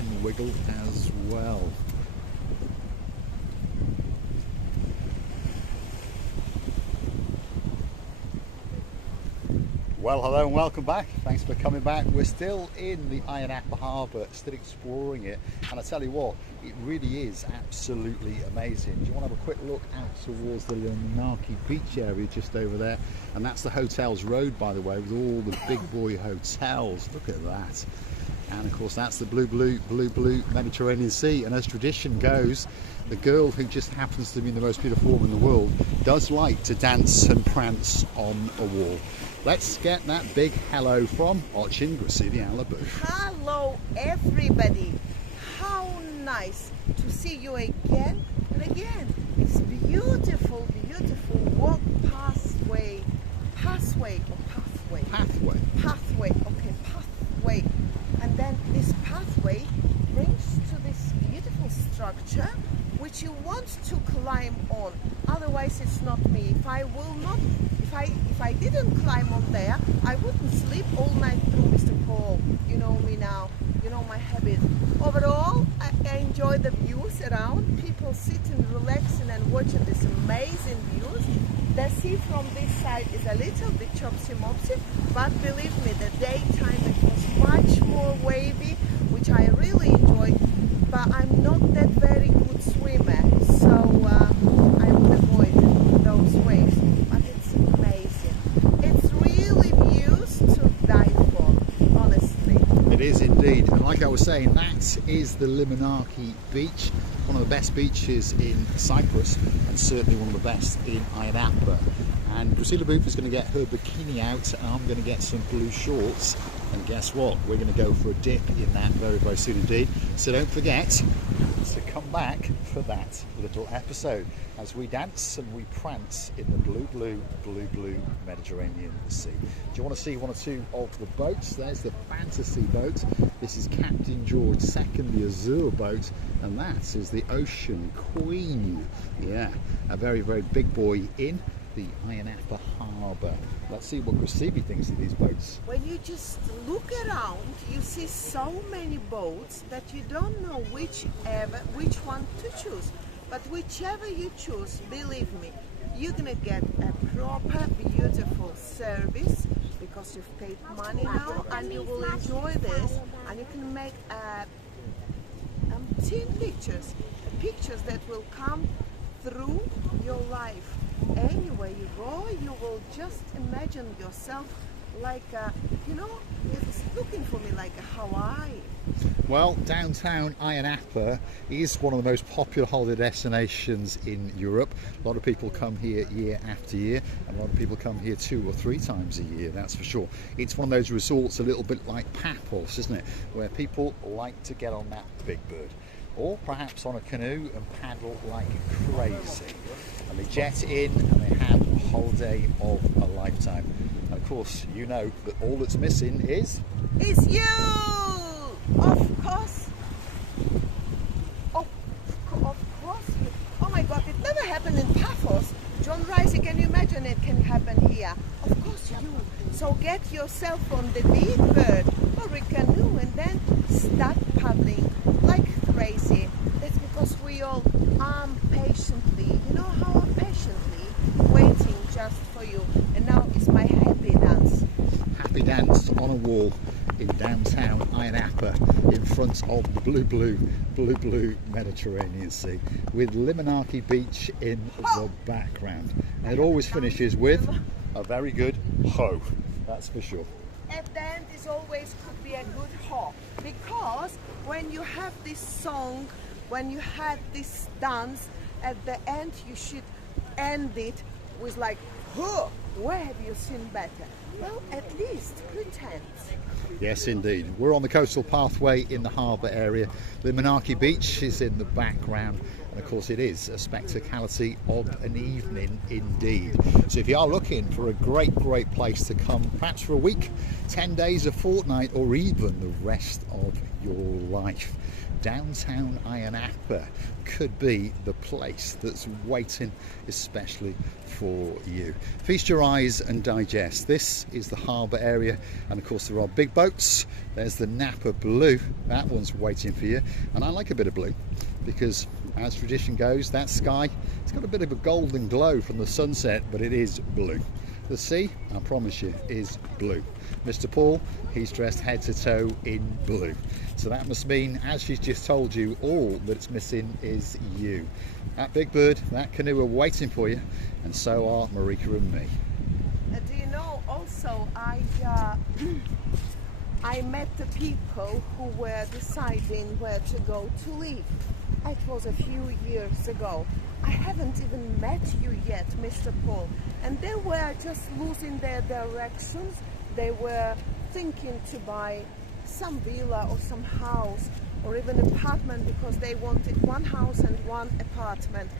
10 wiggle as well. Well, hello and welcome back. Thanks for coming back. We're still in the Ayia Napa Harbour, still exploring it, and I tell you what, it really is absolutely amazing. Do you want to have a quick look out towards the Limonaki beach area just over there? And that's the Hotels Road, by the way, with all the big boy hotels. Look at that. And of course that's the blue Mediterranean Sea, and as tradition goes, the girl who just happens to be in the most beautiful woman in the world does like to dance and prance on a wall. Let's get that big hello from Ochin Gracidi Alabu. Hello everybody, how nice to see you again and again. It's beautiful walk pathway, and then this pathway brings to this beautiful structure which you want to climb on, otherwise it's not me. If I didn't climb on there, I wouldn't sleep all night through, Mr. Paul. You know me now, you know my habit. Overall, I enjoy the views around, people sitting, relaxing and watching these amazing views. The sea from this side is a little bit chopsy-mopsy, but believe me, the daytime it was much more wavy, which I really enjoy, but I'm not that very good swimmer, so I would avoid those waves. But it's amazing. It's really views to die for, honestly. It is indeed, and like I was saying, that is the Limonaki beach, one of the best beaches in Cyprus, and certainly one of the best in Ayia Napa. And Priscilla Booth is going to get her bikini out, and I'm going to get some blue shorts. And guess what? We're going to go for a dip in that very soon indeed. So don't forget to come back for that little episode as we dance and we prance in the blue Mediterranean Sea. Do you want to see one or two of the boats? There's the Fantasy boat. This is Captain George II, the Azure boat, and that is the Ocean Queen. Yeah, a very big boy in the Ayia Napa Harbour. Let's see what Gracidi thinks of these boats. When you just look around, you see so many boats that you don't know which one to choose. But whichever you choose, believe me, you're gonna get a proper, beautiful service because you've paid money now, and you will enjoy this, and you can make pictures that will come through your life. Anywhere you go, you will just imagine yourself like it's looking for me like a Hawaii. Well, downtown Ayia Napa is one of the most popular holiday destinations in Europe. A lot of people come here year after year, and a lot of people come here 2 or 3 times a year, that's for sure. It's one of those resorts a little bit like Paphos, isn't it, where people like to get on that big bird, or perhaps on a canoe and paddle like crazy. And they jet in and they have a holiday of a lifetime. And of course, you know that all that's missing is you! Of course. Of course you. Oh my God, it never happened in Paphos. John Rice, can you imagine it can happen here? Of course you. So get yourself on the big bird or a canoe and then start paddling like crazy. That's because we all patiently, waiting just for you. And now is my happy dance. Happy dance on a wall in downtown Ayia Napa in front of the blue Mediterranean Sea with Limonaki Beach in the background. And it always finishes with a very good ho, that's for sure. At the end is always could be a good ho, because when you have this song, when you had this dance, at the end you should end it with like, ho, where have you seen better? Well, at least pretend. Yes, indeed. We're on the coastal pathway in the harbour area. Limonaki Beach is in the background, and of course it is a spectacality of an evening indeed. So if you are looking for a great place to come, perhaps for a week, 10 days, a fortnight, or even the rest of your life, downtown Ayia Napa could be the place that's waiting especially for you. Feast your eyes and digest. This is the harbour area, and of course there are big boats. There's the Napa Blue, that one's waiting for you, and I like a bit of blue because as tradition goes, that sky, it's got a bit of a golden glow from the sunset, but it is blue. The sea, I promise you, is blue. Mr. Paul, he's dressed head to toe in blue. So that must mean, as she's just told you, all that's missing is you. That big bird, that canoe are waiting for you, and so are Marika and me. Do you know, also, I met the people who were deciding where to go to live. It was a few years ago. I haven't even met you yet, Mr. Paul. And they were just losing their directions. They were thinking to buy some villa or some house or even apartment, because they wanted one house and one apartment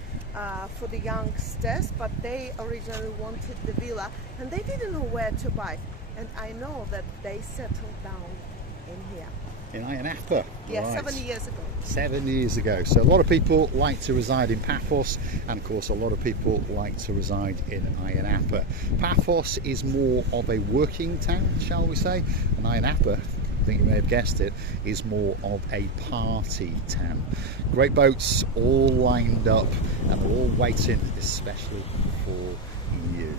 for the youngsters, but they originally wanted the villa and they didn't know where to buy. And I know that they settled down in here. In Ayia Napa? Yeah, right. 7 years ago. 7 years ago. So a lot of people like to reside in Paphos, and of course a lot of people like to reside in Ayia Napa. Paphos is more of a working town, shall we say, and Ayia Napa, I think you may have guessed it, is more of a party town. Great boats all lined up and they're all waiting especially for you.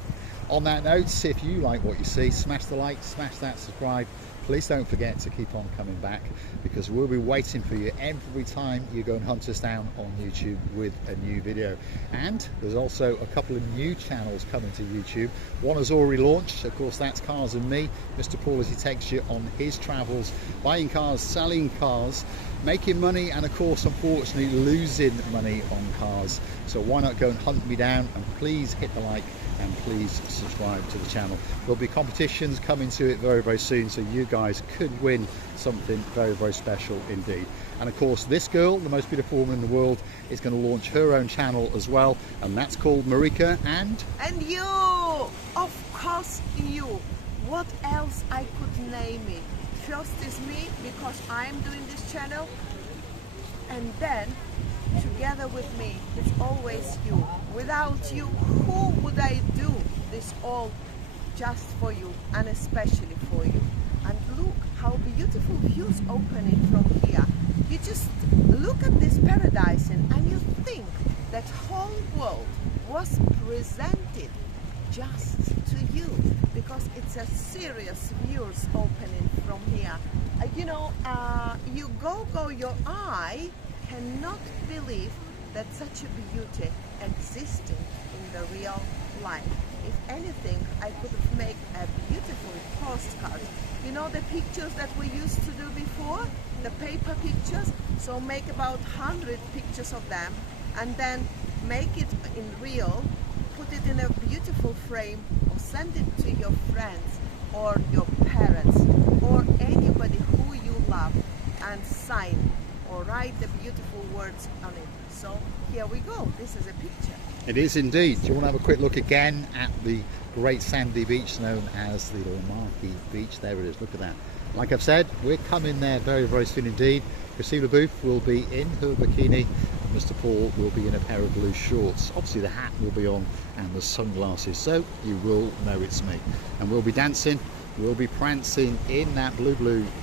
On that note, if you like what you see, smash the like, smash that subscribe. Please don't forget to keep on coming back, because we'll be waiting for you every time you go and hunt us down on YouTube with a new video. And there's also a couple of new channels coming to YouTube. One has already launched, of course, that's Cars and Me. Mr. Paul, as he takes you on his travels, buying cars, selling cars, making money, and of course, unfortunately, losing money on cars. So why not go and hunt me down, and please hit the like and please subscribe to the channel. There'll be competitions coming to it very, very soon, so you guys could win something very, very special indeed. And of course, this girl, the most beautiful woman in the world, is going to launch her own channel as well, and that's called Marika and you, of course, you. What else I could name it? First is me, because I'm doing this channel, and then together with me, it's always you. Without you, who would I do this all just for you, and especially for you? And look how beautiful views opening from here. You just look at this paradise and you think that whole world was presented just to you, because it's a serious views opening from here. You go, your eye cannot believe that such a beauty existed in the real life. If anything, I could have made a beautiful postcard. You know the pictures that we used to do before? The paper pictures? So make about 100 pictures of them and then make it in real, put it in a beautiful frame, or send it to your friends or your parents or anybody who you love, and sign or write the beautiful words on it. So here we go, this is a picture. it is indeed. Do you want to have a quick look again at the great sandy beach known as the Limanaki Beach? There it is, look at that. Like I've said, we're coming there very, very soon indeed. Christina Booth will be in her bikini, and Mr. Paul will be in a pair of blue shorts. Obviously the hat will be on and the sunglasses, so you will know it's me. And we'll be dancing, we'll be prancing in that blue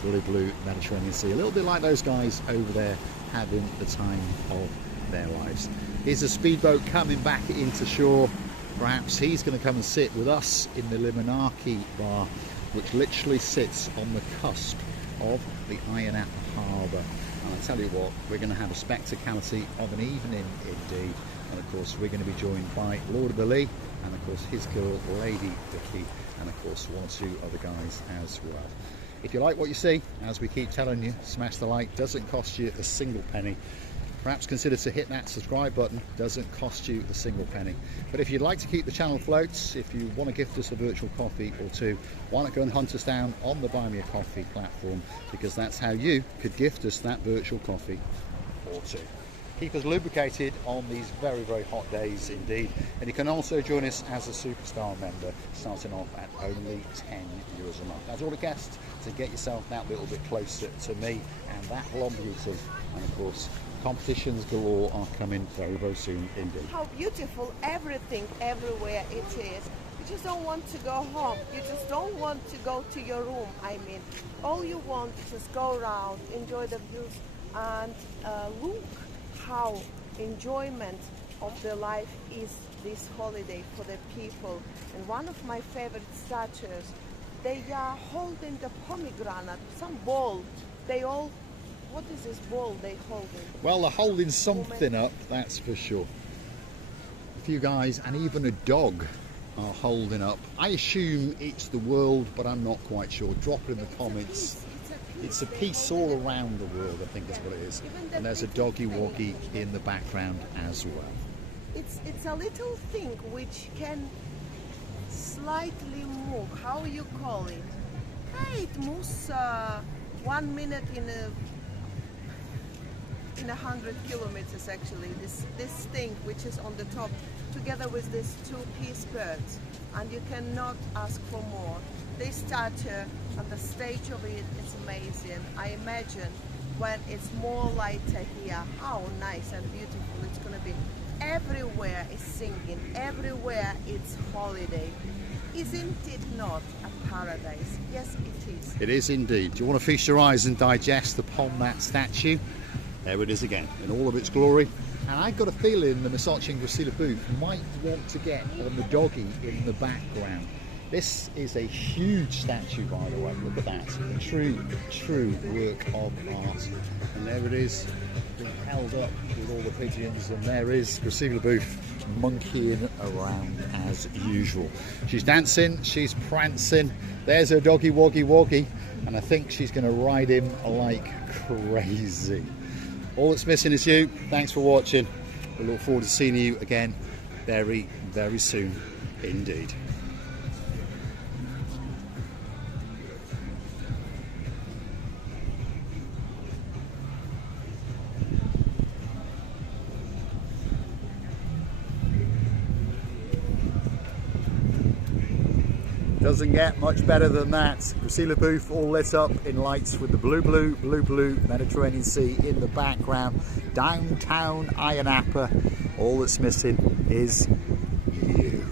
Mediterranean Sea, a little bit like those guys over there having the time of their lives. Here's a speedboat coming back into shore. Perhaps he's going to come and sit with us in the Limanaki bar, which literally sits on the cusp of the Ayia Napa Harbour. And I tell you what, we're going to have a spectacality of an evening indeed. And of course, we're going to be joined by Lord of the Lee, and of course his girl, Lady Vicky, and of course one or two other guys as well. If you like what you see, as we keep telling you, smash the like, doesn't cost you a single penny. Perhaps consider to hit that subscribe button, doesn't cost you a single penny. But if you'd like to keep the channel afloat, if you want to gift us a virtual coffee or two, why not go and hunt us down on the Buy Me a Coffee platform, because that's how you could gift us that virtual coffee or two. keep us lubricated on these very, very hot days indeed. And you can also join us as a Superstar member, starting off at only €10 a month. That's all it costs to get yourself that little bit closer to me and that blonde beauty. And of course, competitions galore are coming very, very soon indeed. How beautiful everything, everywhere it is. You just don't want to go home. You just don't want to go to your room. I mean, all you want is just go around, enjoy the views, and look how enjoyment of the life is this holiday for the people. And one of my favorite statues, they are holding the pomegranate, some ball. They all, what is this ball they holding? Well, they're holding something up, that's for sure. A few guys and even a dog are holding up. I assume it's the world, but I'm not quite sure. Drop it in the comments. It's a piece all around the world, I think is what it is. And there's a doggy woggy in the background as well. It's a little thing which can slightly move. How you call it? Hey, it moves 1 minute in 100 kilometers actually. This thing which is on the top, together with these two-piece birds, and you cannot ask for more. This statue and the stage of it is amazing. I imagine when it's more lighter here, how nice and beautiful it's going to be. Everywhere is singing, everywhere it's holiday. Isn't it not a paradise? Yes, it is. It is indeed. Do you want to feast your eyes and digest upon that statue? There it is again, in all of its glory. And I've got a feeling the Versace and Gracila booth might want to get on the doggy in the background. This is a huge statue, by the way. Look at that. A true work of art. And there it is, being held up with all the pigeons. And there is Gracila booth monkeying around as usual. She's dancing, she's prancing. There's her doggy woggy woggy. And I think she's going to ride him like crazy. All that's missing is you. Thanks for watching. We look forward to seeing you again very, very soon indeed. Doesn't get much better than that. Gracila booth all lit up in lights with the blue Mediterranean Sea in the background. Downtown Ayia Napa. All that's missing is you.